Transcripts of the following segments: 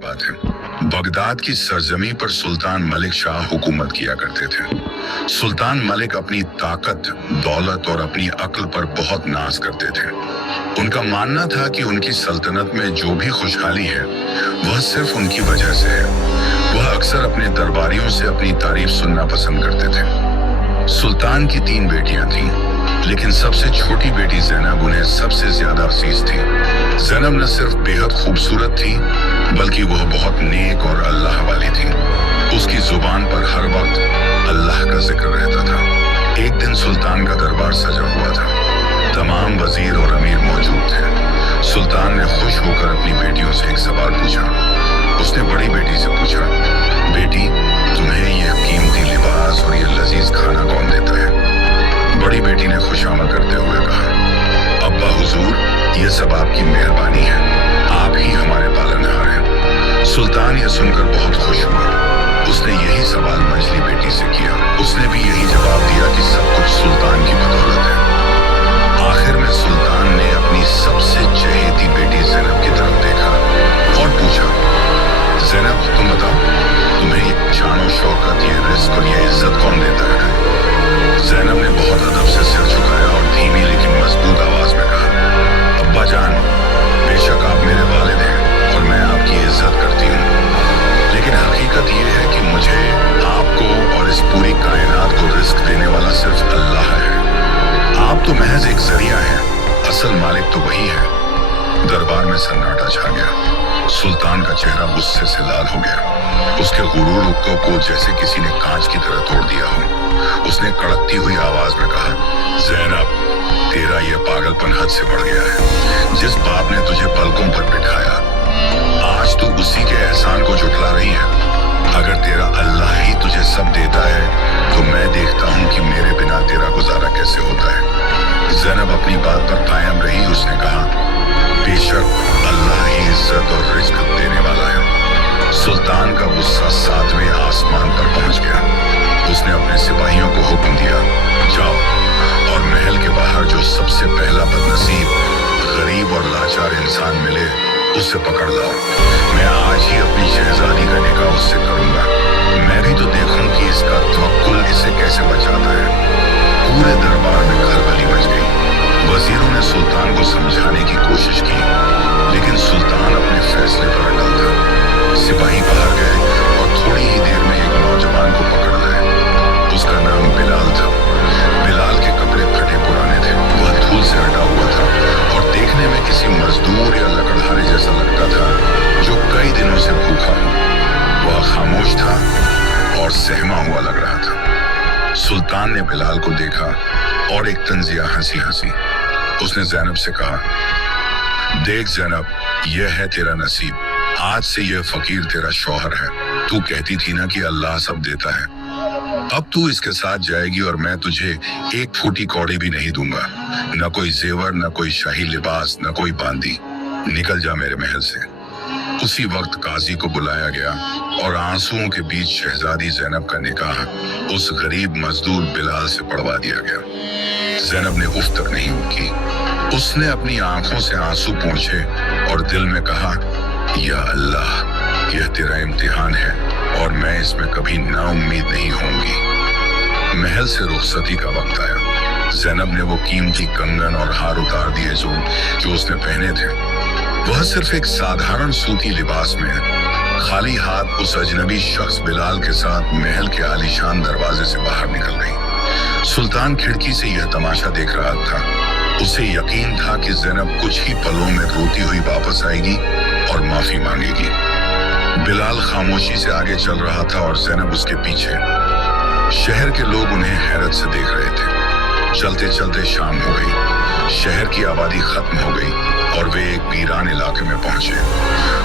बात है। बगदाद की सरजमी पर सुल्तान मलिक शाह हुकूमत किया करते थे। सुल्तान मलिक अपनी ताकत, दौलत और अपनी अक्ल पर बहुत नाज करते थे। उनका मानना था कि उनकी सल्तनत में जो भी खुशहाली है वह सिर्फ उनकी वजह से है। वह अक्सर अपने दरबारियों से अपनी तारीफ सुनना पसंद करते थे। सुल्तान की 3 बेटियां थीं, लेकिन सबसे छोटी बेटी ज़ैनब उन्हें सबसे ज्यादा अजीज थी। ज़ैनब न सिर्फ बेहद खूबसूरत थी, बल्कि वह बहुत नेक और अल्लाह वाली थी। उसकी जुबान पर हर वक्त अल्लाह का जिक्र रहता था। एक दिन सुल्तान का दरबार सजा हुआ था। तमाम वजीर और अमीर मौजूद थे। सुल्तान ने खुश होकर अपनी बेटियों से एक सवाल पूछा। उसने बड़ी बेटी से पूछा, बेटी, तुम्हें यह कीमती लिबास और यह लजीज खाना कौन देता है? बड़ी बेटी ने खुशामद करते हुए कहा, अब्बा हुजूर, यह सब आपकी मेहरबानी है। आप ही हमारे पालनहार हैं। सुल्तान यह सुनकर बहुत खुश हुआ। उसने यही सवाल मंझली बेटी से किया। उसने भी यही जवाब दिया कि सब कुछ सुल्तान की बदौलत है। आखिर में सुल्तान ने अपनी सबसे चहेती बेटी ज़ैनब की तरफ देखा और पूछा, ज़ैनब, तुम बताओ, तुम्हें ये शान और शौकत, ये रिस्क और ये इज्जत कौन देता है? ज़ैनब ने बहुत अदब से सिर झुकाया और धीमी लेकिन मजबूत आवाज में कहा, अब्बा जान, बेशक आप मेरे वालिद हैं और मैं आपकी इज्जत करती हूँ, लेकिन हकीकत ये है कि मुझे, आपको और इस पूरी कायनात को रिस्क देने वाला सिर्फ अल्लाह है। आप तो महज एक जरिया हैं, असल मालिक तो वही है। दरबार में सन्नाटा छा गया। सुल्तान का चेहरा गुस्से से लाल हो गया। उसके गुरूर को जैसे किसी ने कांच की तरह तोड़ दिया हो। उसने कड़कती हुई आवाज में कहा, ज़ैनब, तेरा यह पागलपन हद से बढ़ गया है। जिस बाप ने तुझे पलकों पर बिठाया, आज तू उसी के एहसान को झुठला रही है। अगर तेरा अल्लाह ही तुझे सब देता है, तो मैं देखता हूँ कि मेरे बिना तेरा गुजारा कैसे होता है। ज़ैनब अपनी बात पर कायम रही। उसने कहा, बेशक अल्लाह ही इज्जत और रिज्क देने वाला है। सुल्तान का गुस्सा 7वें आसमान पर पहुंच गया। उसने अपने सिपाहियों को हुक्म दिया, जाओ और महल के बाहर जो सबसे पहला बदनसीब, गरीब और लाचार इंसान मिले, उससे पकड़ लाओ। मैं आज ही अपनी शहजादी का निकाह उससे करूंगा। मैं भी तो देखूं कि इसका तवक्कुल इसे कैसे बचाता है। पूरे दरबार में खलबली मच गई। वजीरों ने सुल्तान को समझाने की कोशिश की, लेकिन सुल्तान अपने फैसले पर अटल था। सिपाही बाहर गए और थोड़ी ही देर में एक नौजवान को पकड़ लाए। उसका नाम बिलाल था। बिलाल के कपड़े फटे पुराने थे। वह धूल से हटा हुआ था और देखने में किसी मजदूर या लकड़हारे जैसा लगता था जो कई दिनों से भूखा हो। वह खामोश था और सहमा हुआ लग रहा था। सुल्तान ने बिलाल को देखा और एक तंजिया हंसी हंसी। उसने ज़ैनब से कहा, देख ज़ैनब, यह है तेरा नसीब। आज से यह फकीर तेरा शौहर है। तू कहती थी ना कि अल्लाह सब देता है। अब तू इसके साथ जाएगी और मैं तुझे एक फूटी कौड़ी भी नहीं दूंगा। न कोई जेवर, न कोई शाही लिबास, न कोई बांदी। निकल जा मेरे महल से। उसी वक्त काजी को बुलाया गया और आंसुओं के बीच शहजादी ज़ैनब का निकाह उस गरीब मजदूर बिलाल से पढ़वा दिया गया। ज़ैनब ने उफ तक नहीं की। उसने अपनी आंखों से आंसू पोंछे और दिल में कहा, या अल्लाह, यह तेरा इम्तिहान है और मैं इसमें कभी नाउम्मीद नहीं होंगी। महल से रुखसती का वक्त आया। ज़ैनब ने वो कीमती कंगन और हार उतार दिए जो उसने पहने थे। वह सिर्फ एक साधारण सूती लिबास में खाली हाथ उस अजनबी शख्स बिलाल के साथ महल के आलीशान दरवाजे से बाहर निकल गई। सुल्तान खिड़की से यह तमाशा देख रहा था। उसे यकीन था कि ज़ैनब कुछ ही पलों में रोती हुई वापस आएगी और माफी मांगेगी। बिलाल खामोशी से आगे चल रहा था और ज़ैनब उसके पीछे। शहर के लोग उन्हें हैरत से देख रहे थे। चलते चलते शाम हो गई। शहर की आबादी खत्म हो गई और वे एक वीरान इलाके में पहुंचे।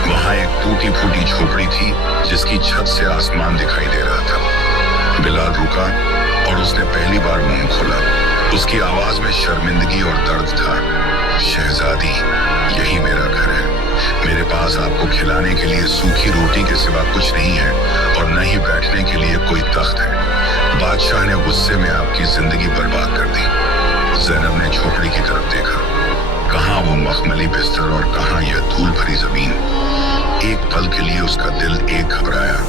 वहां एक टूटी फूटी झोपड़ी थी जिसकी छत से आसमान दिखाई दे रहा था। बिलाल रुका और उसने पहली बार मुंह खोला। उसकी आवाज में शर्मिंदगी और दर्द था। शहजादी, यही मेरा घर है। मेरे पास आपको खिलाने के लिए सूखी रोटी के सिवा कुछ नहीं है और न ही बैठने के लिए कोई तख्त है। बादशाह ने गुस्से में आपकी जिंदगी बर्बाद कर दी। ज़ैनब ने झोपड़ी की तरफ देखा। कहाँ वो मखमली बिस्तर और कहाँ यह धूल भरी जमीन। एक पल के लिए उसका दिल एक घबराया,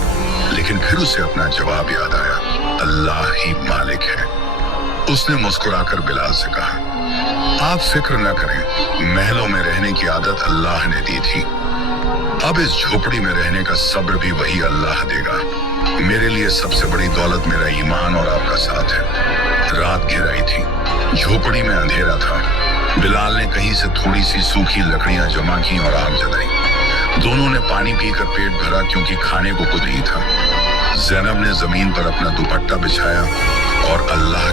लेकिन फिर उसे अपना जवाब याद आया, अल्लाह ही मालिक है। उसने मुस्कुराकर बिलाल से कहा, आप फिक्र न करें, महलों में रहने की आदत अल्लाह ने दी थी, अब इस झोपड़ी में रहने का सब्र भी वही अल्लाह देगा। मेरे लिए सबसे बड़ी दौलत मेरा ईमान और आपका साथ है। रात घिर आई थी, झोपड़ी में अंधेरा था। बिलाल ने कहीं से थोड़ी सी सूखी लकड़ियां जमा की और आग जलाई। दोनों ने पानी पीकर पेट भरा, क्योंकि खाने को कुछ नहीं था। ज़ैनब ने जमीन पर अपना दुपट्टा बिछाया और अल्लाह